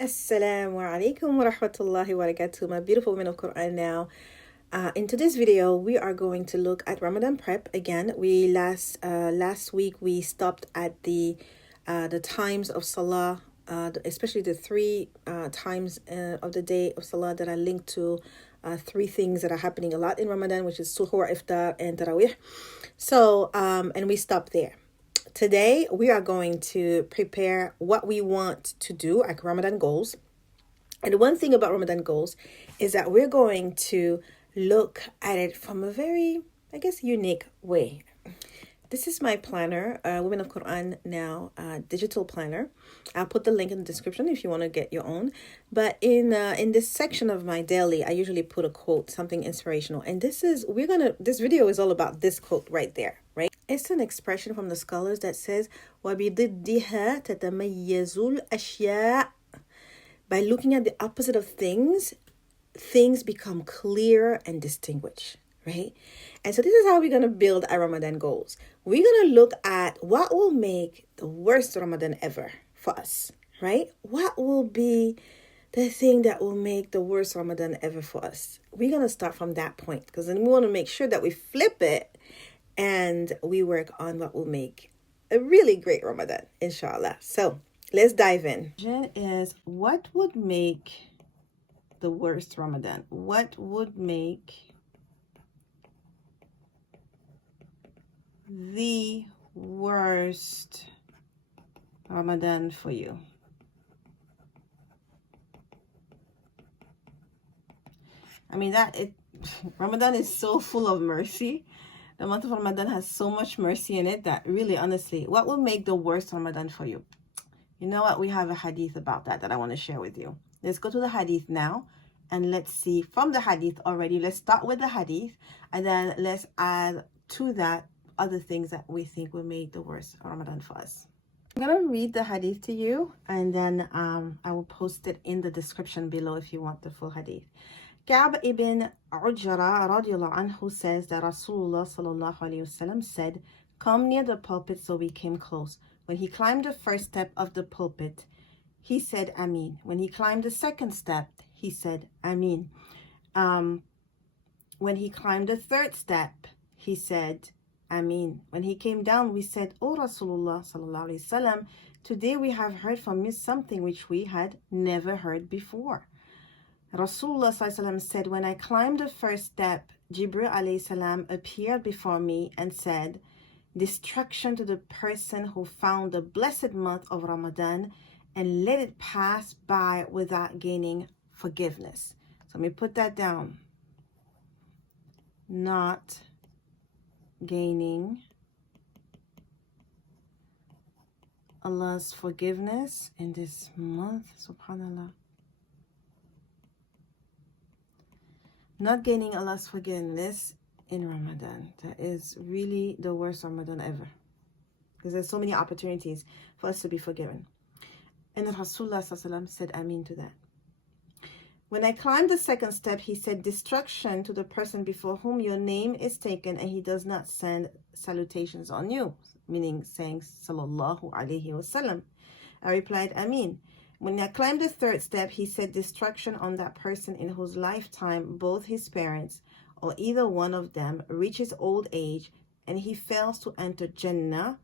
Assalamu alaikum wa rahmatullahi wa barakatuh, my beautiful women of Qur'an. Now, in today's video, we are going to look at Ramadan prep again. We last week we stopped at the times of Salah, especially the three times of the day of Salah that are linked to three things that are happening a lot in Ramadan, which is Suhoor, Iftar, and Tarawih. So, and we stopped there. Today, we are going to prepare what we want to do, like Ramadan goals. And one thing about Ramadan goals is that we're going to look at it from a very, unique way. This is my planner, Women of Qur'an Now digital planner. I'll put the link in the description if you want to get your own. But in this section of my daily, I usually put a quote, something inspirational. And this video is all about this quote right there, right? It's an expression from the scholars that says, وَبِضِدِّهَا تَتَمَيَّزُ الْأَشْيَاء. By looking at the opposite of things, things become clear and distinguished, right? And so this is how we're going to build our Ramadan goals. We're going to look at what will make the worst Ramadan ever for us, right? What will be the thing that will make the worst Ramadan ever for us? We're going to start from that point, because then we want to make sure that we flip it and we work on what will make a really great Ramadan, inshallah. So let's dive in. Question is, what would make the worst Ramadan? What would make the worst Ramadan for you? I mean, Ramadan is so full of mercy. The month of Ramadan has so much mercy in it that really, honestly, what will make the worst Ramadan for you? You know what? We have a hadith about that I want to share with you. Let's go to the hadith now and let's see from the hadith already. Let's start with the hadith and then let's add to that other things that we think will make the worst Ramadan for us. I'm going to read the hadith to you and then I will post it in the description below if you want the full hadith. Ka'b ibn Ujrah radiyallahu anhu says that Rasulullah sallallahu, alayhi, said, "Come near the pulpit." So we came close. When he climbed the first step of the pulpit, he said, Amin. When he climbed the second step, he said, Amin. When he climbed the third step, he said, Amin. When he came down, we said, O Rasulullah, sallallahu, alayhi, today we have heard from you something which we had never heard before. Rasulullah sallallahu said, when I climbed the first step, Jibril alayhi salam appeared before me and said, destruction to the person who found the blessed month of Ramadan and let it pass by without gaining forgiveness. So let me put that down. Not gaining Allah's forgiveness in this month, subhanallah. Not gaining Allah's forgiveness in Ramadan. That is really the worst Ramadan ever, because there's so many opportunities for us to be forgiven. And then Rasulullah said Amin to that. When I climbed the second step, he said, destruction to the person before whom your name is taken and he does not send salutations on you, meaning saying sallallahu, alayhi, sallam. I replied, Amin. When I climbed the third step, he said, destruction on that person in whose lifetime both his parents or either one of them reaches old age and he fails to enter Jannah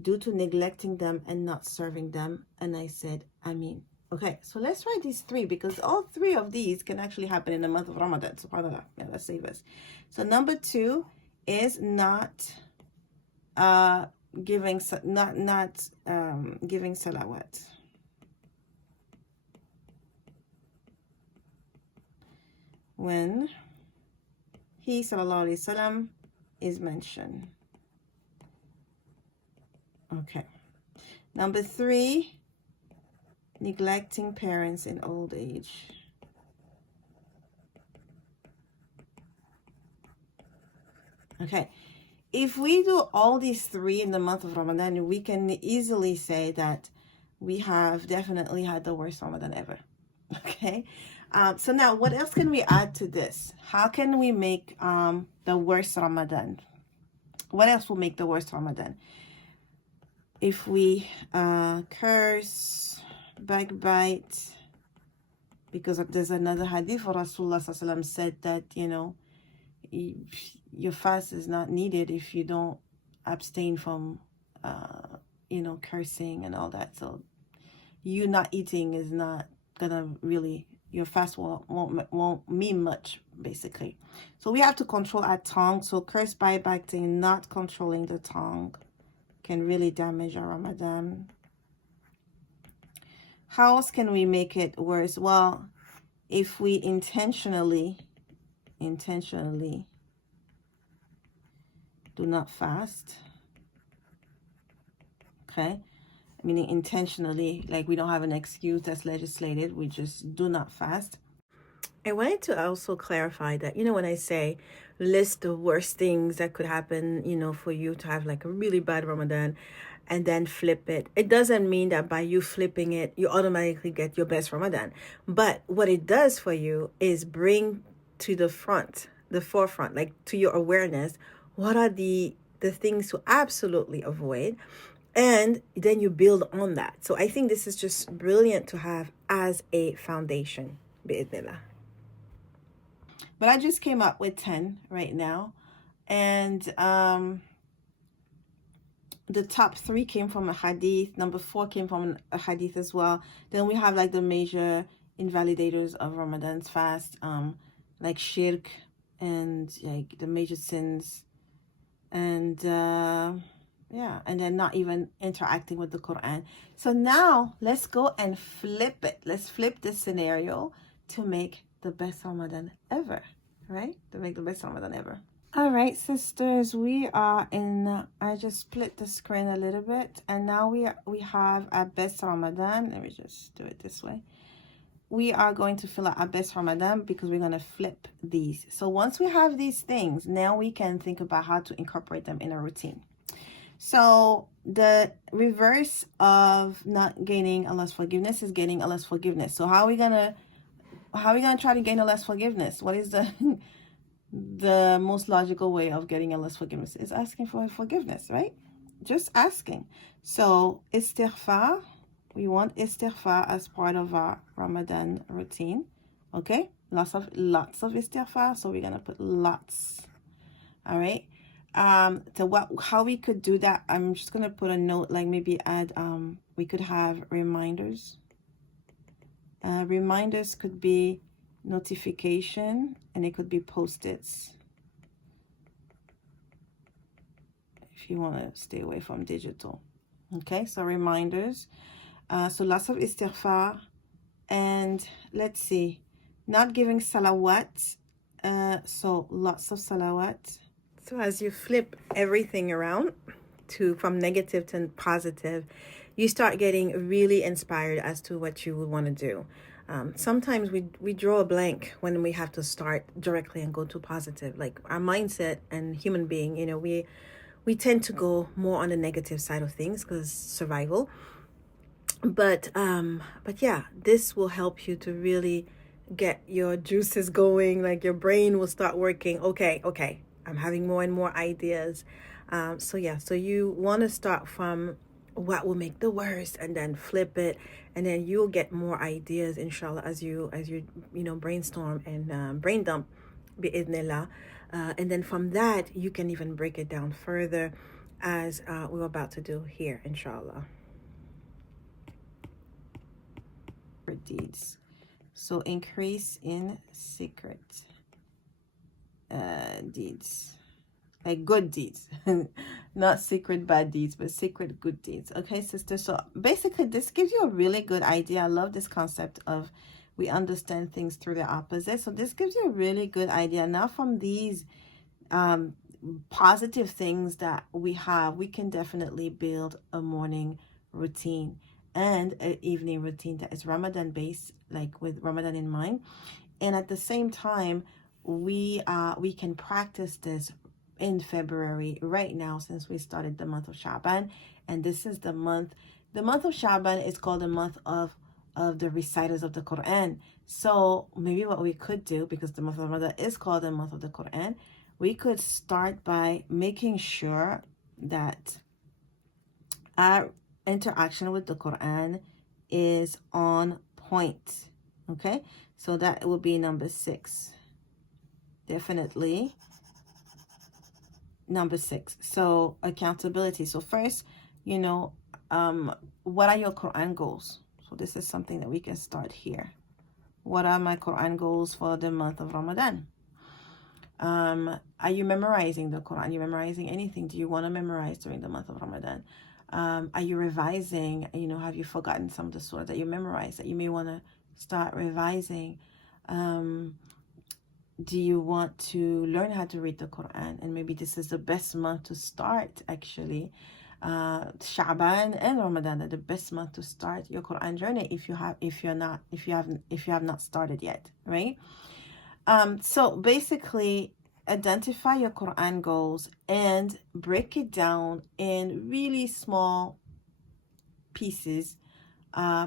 due to neglecting them and not serving them. And I said, Amin. Okay, so let's write these three, because all three of these can actually happen in the month of Ramadan. SubhanAllah. Yeah, let's save us. So number 2 is not giving salawat. When he, sallallahu alayhi wasallam, is mentioned. Okay. Number 3, neglecting parents in old age. Okay. If we do all these 3 in the month of Ramadan, we can easily say that we have definitely had the worst Ramadan ever. Okay. So now, what else can we add to this? How can we make the worst Ramadan? What else will make the worst Ramadan? If we curse, backbite, because there's another hadith where Rasulullah sallam said that, you know, your fast is not needed if you don't abstain from, you know, cursing and all that. So you not eating is not gonna really, your fast won't mean much, basically. So we have to control our tongue. So curse by acting, not controlling the tongue, can really damage our Ramadan. How else can we make it worse? Well, if we intentionally do not fast, okay, meaning intentionally, like we don't have an excuse that's legislated, we just do not fast. I wanted to also clarify that, you know, when I say list the worst things that could happen, you know, for you to have like a really bad Ramadan and then flip it, it doesn't mean that by you flipping it, you automatically get your best Ramadan. But what it does for you is bring to the forefront, like to your awareness, what are the things to absolutely avoid. And then you build on that. So I think this is just brilliant to have as a foundation. Bismillah. But I just came up with 10 right now. And the top 3 came from a hadith. Number 4 came from a hadith as well. Then we have like the major invalidators of Ramadan's fast, like shirk and like the major sins. And yeah, and then not even interacting with the Qur'an. So now let's go and flip it. Let's flip this scenario to make the best Ramadan ever, right? To make the best Ramadan ever. All right, sisters, we are in, I just split the screen a little bit, and now we have our best Ramadan. Let me just do it this way. We are going to fill out our best Ramadan because we're going to flip these. So once we have these things, now we can think about how to incorporate them in a routine. So the reverse of not gaining Allah's forgiveness is gaining Allah's forgiveness. So how are we gonna try to gain Allah's forgiveness? What is the most logical way of getting Allah's forgiveness? Is asking for forgiveness, right? Just asking. So istighfar, we want istighfar as part of our Ramadan routine. Okay, lots of istighfar. So we're gonna put lots. All right. So how we could do that, I'm just gonna put a note, like maybe add we could have reminders. Reminders could be notification, and it could be post-its if you want to stay away from digital. Okay, so reminders. So lots of istighfar, and let's see, not giving salawat. So lots of salawat. So as you flip everything around from negative to positive, you start getting really inspired as to what you would want to do. Sometimes we draw a blank when we have to start directly and go to positive. Like our mindset and human being, you know, we tend to go more on the negative side of things because survival. But yeah, this will help you to really get your juices going. Like your brain will start working. Okay, I'm having more and more ideas. So yeah, so you want to start from what will make the worst and then flip it, and then you'll get more ideas, inshallah, as you brainstorm and brain dump, bi'idhnillah. And then from that, you can even break it down further as we're about to do here, inshallah. Deeds. So increase in secret deeds, like good deeds, not secret bad deeds, but secret good deeds. Okay, sister. So basically this gives you a really good idea. I love this concept of we understand things through the opposite. So this gives you a really good idea. Now from these positive things that we have, we can definitely build a morning routine and an evening routine that is Ramadan based, like with Ramadan in mind. And at the same time, we can practice this in February right now, since we started the month of Sha'ban. And this is the month of Sha'ban is called the month of the reciters of the Qur'an. So maybe what we could do, because the month of Ramadan is called the month of the Qur'an, we could start by making sure that our interaction with the Qur'an is on point. Okay, so that will be number 6. Definitely number 6. So accountability. So first, you know, what are your Quran goals? So this is something that we can start here. What are my Quran goals for the month of Ramadan? Are you memorizing the Quran? Are you memorizing anything? Do you want to memorize during the month of Ramadan? Are you revising? You know, have you forgotten some of the surahs that you memorized that you may want to start revising? Do you want to learn how to read the Quran? And maybe this is the best month to start, actually. Sha'ban and Ramadan are the best month to start your Quran journey if you have not started yet, right? So basically, identify your Quran goals and break it down in really small pieces,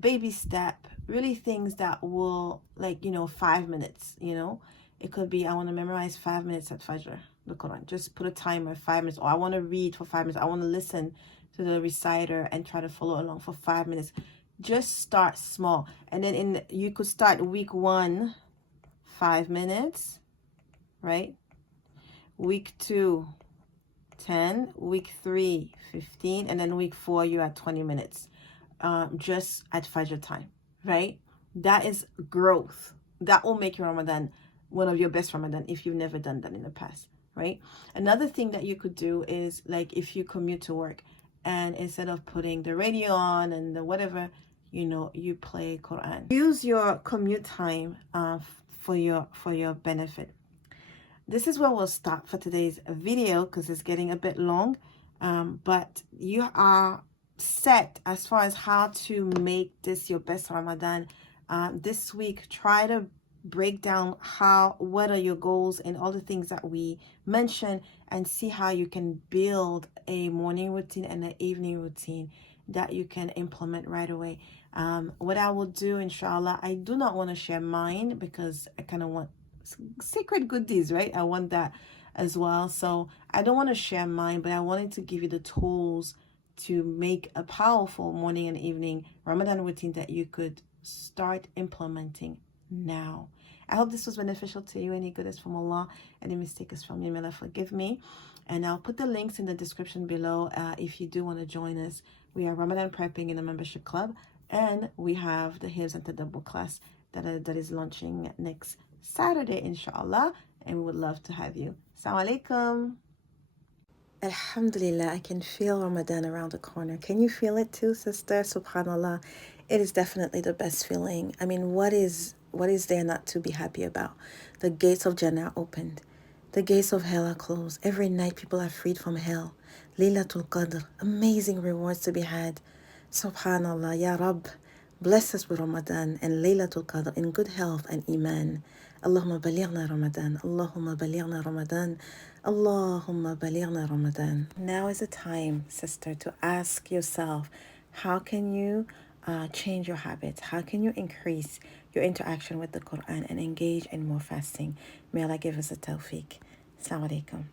baby step, really things that will, like, 5 minutes, It could be, I want to memorize 5 minutes at Fajr, the Quran. Just put a timer, 5 minutes. Or I want to read for 5 minutes. I want to listen to the reciter and try to follow along for 5 minutes. Just start small. And then you could start week 1, 5 minutes, right? Week 2, 10. Week 3, 15. And then week 4, you're at 20 minutes. Just at Fajr time, right? That is growth. That will make your Ramadan one of your best Ramadan if you've never done that in the past, right? Another thing that you could do is, like, if you commute to work and instead of putting the radio on and the whatever, you play Quran. Use your commute time for your benefit. This is where we'll stop for today's video because it's getting a bit long, but you are set as far as how to make this your best Ramadan. This week, try to break down what are your goals and all the things that we mentioned, and see how you can build a morning routine and an evening routine that you can implement right away. What I will do, inshallah, I do not want to share mine because I kind of want secret goodies, right? I want that as well. So I don't want to share mine, but I wanted to give you the tools to make a powerful morning and evening Ramadan routine that you could start implementing now. I hope this was beneficial to you. Any good is from Allah, any mistake is from me. May Allah forgive me. And I'll put the links in the description below if you do want to join us. We are Ramadan prepping in the membership club, and we have the Hifz and Tadabbur class that is launching next Saturday, inshallah, and we would love to have you. Assalamu alaikum. Alhamdulillah, I can feel Ramadan around the corner. Can you feel it too, sister? Subhanallah, it is definitely the best feeling. I mean, what is there not to be happy about? The gates of Jannah are opened. The gates of hell are closed. Every night people are freed from hell. Laylatul Qadr, amazing rewards to be had. Subhanallah, Ya Rabb, bless us with Ramadan and Laylatul Qadr in good health and iman. Allahumma balighna Ramadan. Allahumma balighna Ramadan. Allahumma balighna Ramadan. Now is the time, sister, to ask yourself, how can you change your habits? How can you increase your interaction with the Quran and engage in more fasting? May Allah give us a tawfiq. Assalamu alaikum.